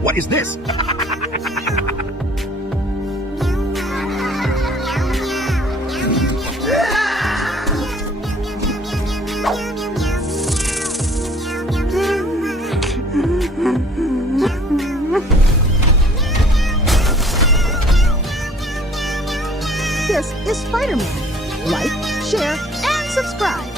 What is this? This is Spider-Man. Like, share, and subscribe.